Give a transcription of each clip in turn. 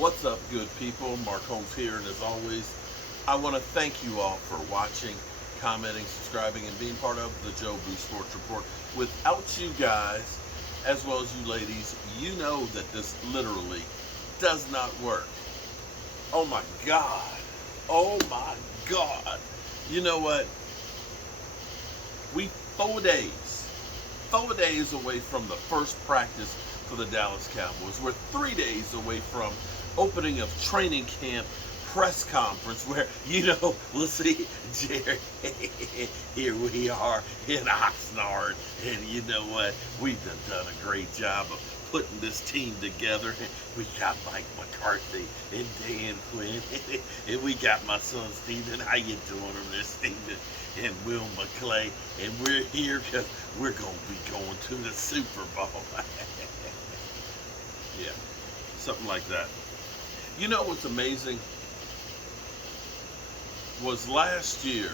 What's up, good people? Mark Holmes here, and as always, I want to thank you all for watching, commenting, subscribing, and being part of the Joe Boo Sports Report. Without you guys, as well as you ladies, you know that this literally does not work. Oh my God. Oh my God. You know what? We 4 days away from the first practice for the Dallas Cowboys. We're 3 days away from opening of training camp press conference where, we'll see Jerry. Here we are in Oxnard, and you know what? We've done a great job of putting this team together. We got Mike McCarthy and Dan Quinn, and we got my son Steven. How you doing over there, Steven? And Will McClay, and we're here because we're going to be going to the Super Bowl. Yeah, something like that. You know what's amazing was last year,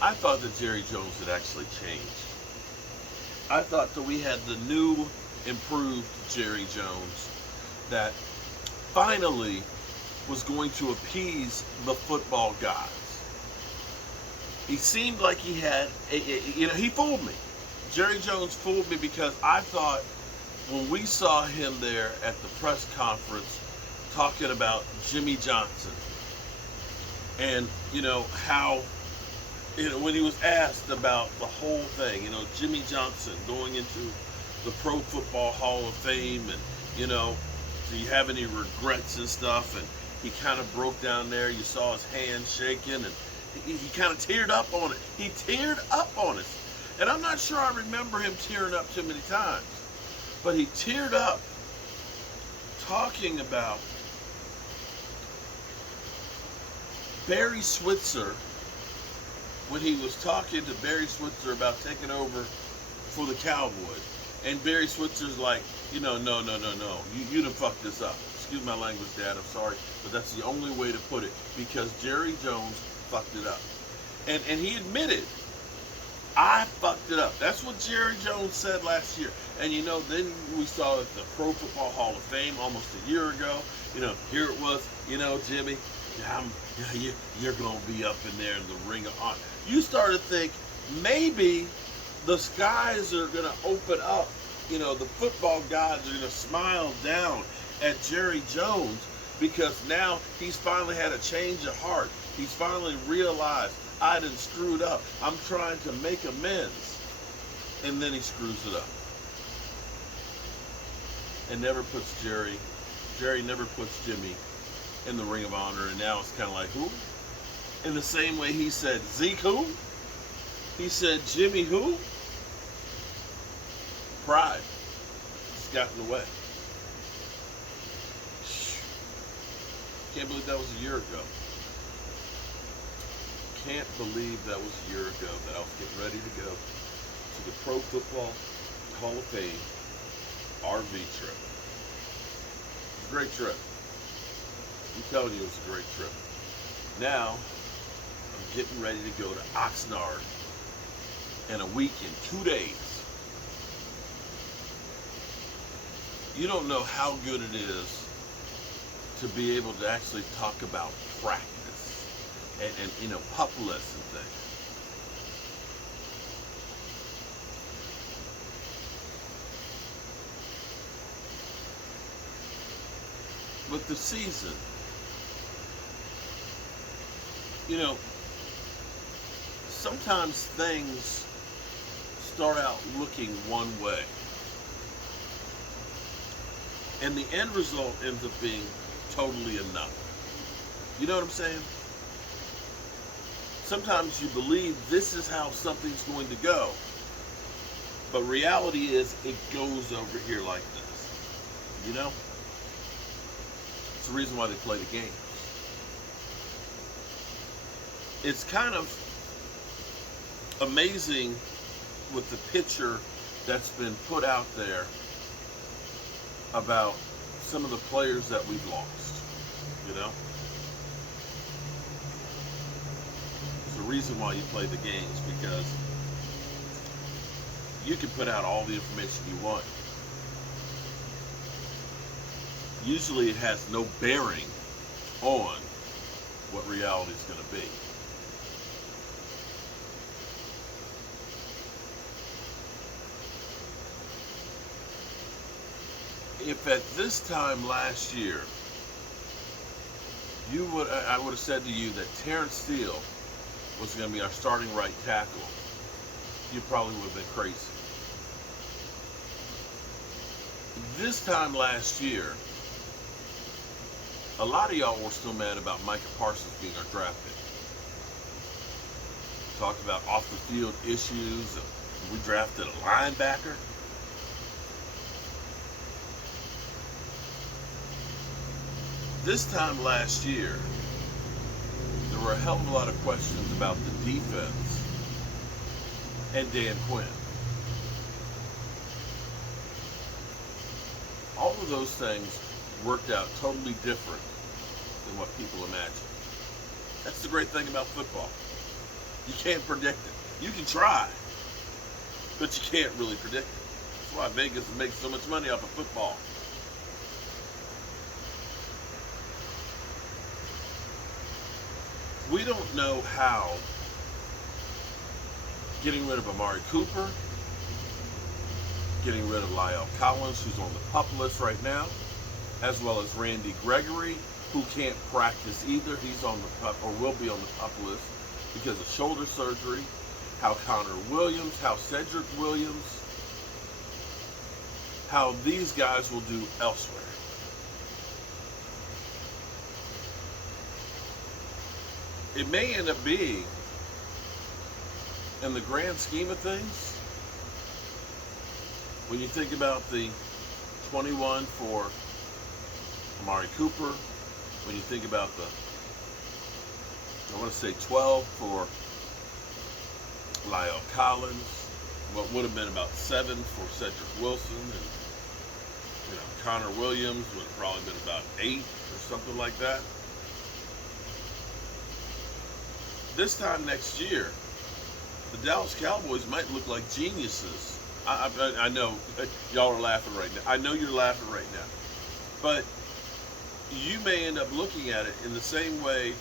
I thought that Jerry Jones had actually changed. I thought that we had the new, improved Jerry Jones that finally was going to appease the football gods. He seemed like he had, he fooled me. Jerry Jones fooled me because I thought when we saw him there at the press conference talking about Jimmy Johnson and, how, when he was asked about the whole thing, Jimmy Johnson going into the Pro Football Hall of Fame and, do you have any regrets and stuff? And he kind of broke down there. You saw his hand shaking, and he kind of teared up on it. He teared up on us. And I'm not sure I remember him tearing up too many times. But he teared up talking about Barry Switzer when he was talking to Barry Switzer about taking over for the Cowboys. And Barry Switzer's like, no. You done fucked this up. Excuse my language, Dad, I'm sorry, but that's the only way to put it, because Jerry Jones fucked it up. And he admitted, I fucked it up. That's what Jerry Jones said last year. And then we saw it at the Pro Football Hall of Fame almost a year ago. Here it was, Jimmy, you're going to be up in there in the Ring of Honor. You start to think maybe the skies are going to open up. The football gods are going to smile down at Jerry Jones, because now he's finally had a change of heart. He's finally realized, I done screwed up. I'm trying to make amends. And then he screws it up. And never puts Jerry never puts Jimmy in the Ring of Honor. And now it's kind of like, who? In the same way he said, Zeke who? He said, Jimmy who? Pride just got in the way. Can't believe that was a year ago. Can't believe that was a year ago that I was getting ready to go to the Pro Football Hall of Fame RV trip. It was a great trip. I'm telling you, it was a great trip. Now, I'm getting ready to go to Oxnard in a week, in 2 days. You don't know how good it is to be able to actually talk about practice and pup lesson things. With the season, sometimes things start out looking one way, and the end result ends up being totally another. You know what I'm saying? Sometimes you believe this is how something's going to go, but reality is it goes over here like this. It's the reason why they play the games. It's kind of amazing with the picture that's been put out there about some of the players that we've lost. There's a reason why you play the games, because you can put out all the information you want. usually it has no bearing on what reality is going to be. If at this time last year I would have said to you that Terrence Steele was going to be our starting right tackle, you probably would have been crazy. This time last year, a lot of y'all were still mad about Micah Parsons being our draft pick. Talked about off the field issues. We drafted a linebacker. This time last year, there were a hell of a lot of questions about the defense and Dan Quinn. All of those things worked out totally different than what people imagine. That's the great thing about football. You can't predict it. You can try, but you can't really predict it. That's why Vegas makes so much money off of football. We don't know how getting rid of Amari Cooper, getting rid of Lyle Collins, who's on the PUP list right now, as well as Randy Gregory, who can't practice either. He's on the PUP, or will be on the PUP list because of shoulder surgery. How Connor Williams, how Cedric Williams, how these guys will do elsewhere. It may end up being, in the grand scheme of things, when you think about the 21 for Amari Cooper, when you think about the, I want to say 12 for Lyle Collins, what would have been about 7 for Cedric Wilson, and Connor Williams would have probably been about 8 or something like that. This time next year, the Dallas Cowboys might look like geniuses. I know y'all are laughing right now. I know you're laughing right now. But you may end up looking at it in the same way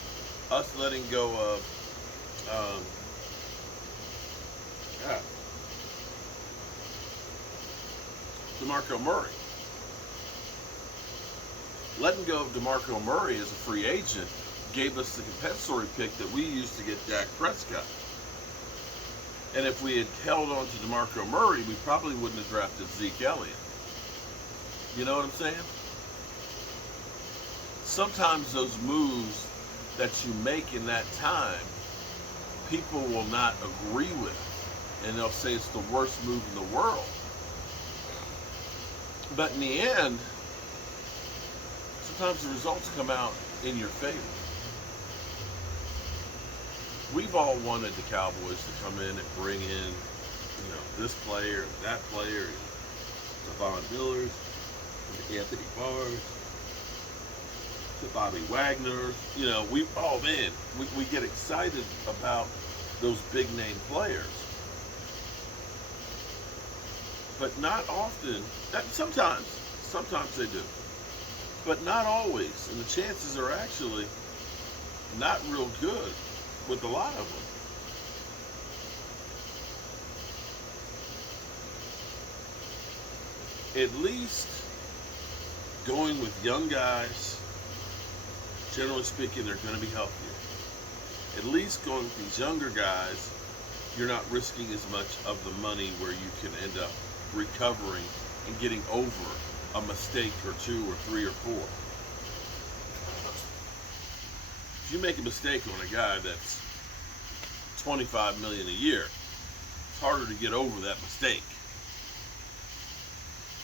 us letting go of DeMarco Murray. Letting go of DeMarco Murray as a free agent gave us the compensatory pick that we used to get Dak Prescott. And if we had held on to DeMarco Murray, we probably wouldn't have drafted Zeke Elliott. You know what I'm saying? Sometimes those moves that you make in that time, people will not agree with. And they'll say it's the worst move in the world. But in the end, sometimes the results come out in your favor. We've all wanted the Cowboys to come in and bring in, this player, that player, Devon Dillard, Anthony Barr, to Bobby Wagner. We get excited about those big name players. But not often. Sometimes they do. But not always. And the chances are actually not real good with a lot of them. At least going with young guys, generally speaking, they're going to be healthier. At least going with these younger guys, you're not risking as much of the money where you can end up recovering and getting over a mistake or 2 or 3 or 4. If you make a mistake on a guy that's $25 million a year, it's harder to get over that mistake.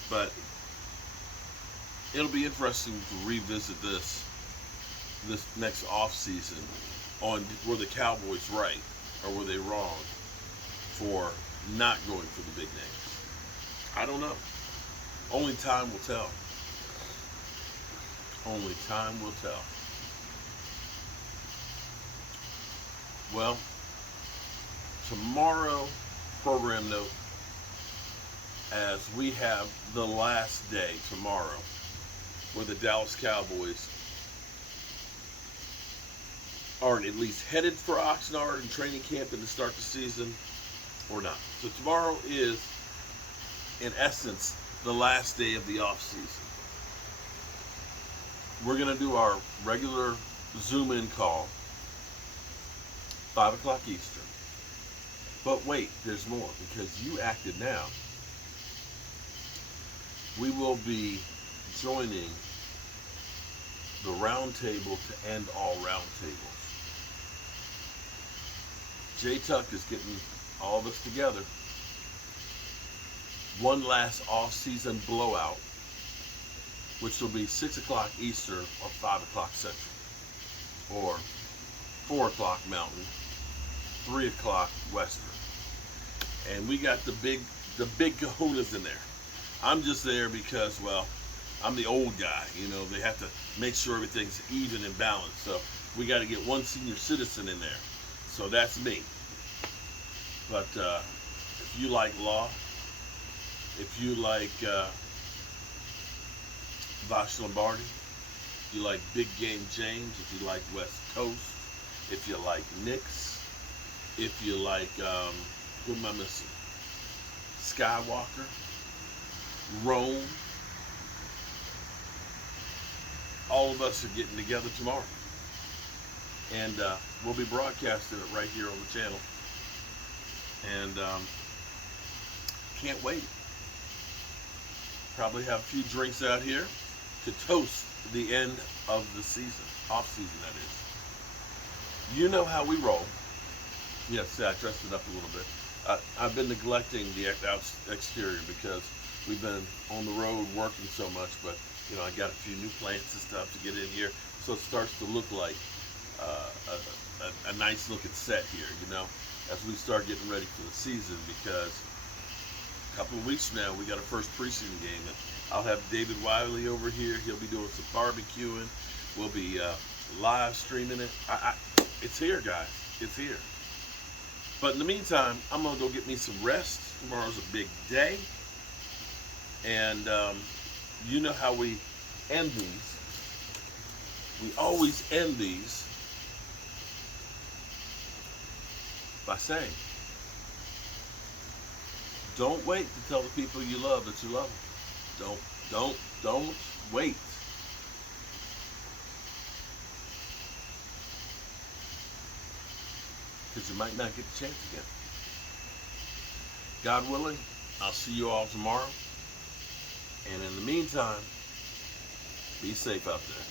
But it'll be interesting to revisit this next off season on were the Cowboys right or were they wrong for not going for the big names. I don't know. Only time will tell. Only time will tell. Well, tomorrow, program note, as we have the last day tomorrow where the Dallas Cowboys aren't at least headed for Oxnard and training camp and to start the season or not. So tomorrow is, in essence, the last day of the off season. We're going to do our regular Zoom in call, 5 o'clock Eastern. But wait, there's more, because you acted now. We will be joining the round table to end all round tables. Jay Tuck is getting all of us together. One last off-season blowout, which will be 6 o'clock Eastern or 5 o'clock Central, or 4 o'clock Mountain, 3 o'clock Western. And we got the big kahunas in there. I'm just there because, well, I'm the old guy. You know, they have to make sure everything's even and balanced. So we got to get one senior citizen in there. So that's me. But if you like law, if you like Vash Lombardi, if you like Big Game James, if you like West Coast, if you like Knicks, if you like, who am I missing? Skywalker, Rome. All of us are getting together tomorrow. And we'll be broadcasting it right here on the channel. And can't wait. Probably have a few drinks out here to toast the end of the season, off season that is. You know how we roll. Yes, I dressed it up a little bit. I've been neglecting the exterior because we've been on the road working so much, but you know, I got a few new plants and stuff to get in here, so it starts to look like a nice looking set here, you know, as we start getting ready for the season, because a couple of weeks from now we got our first preseason game, and I'll have David Wiley over here. He'll be doing some barbecuing. We'll be live streaming it. It's here, guys. It's here. But in the meantime, I'm gonna go get me some rest. Tomorrow's a big day, and you know how we end these. We always end these by saying, don't wait to tell the people you love that you love them. Don't wait. Because you might not get the chance again. God willing, I'll see you all tomorrow. And in the meantime, be safe out there.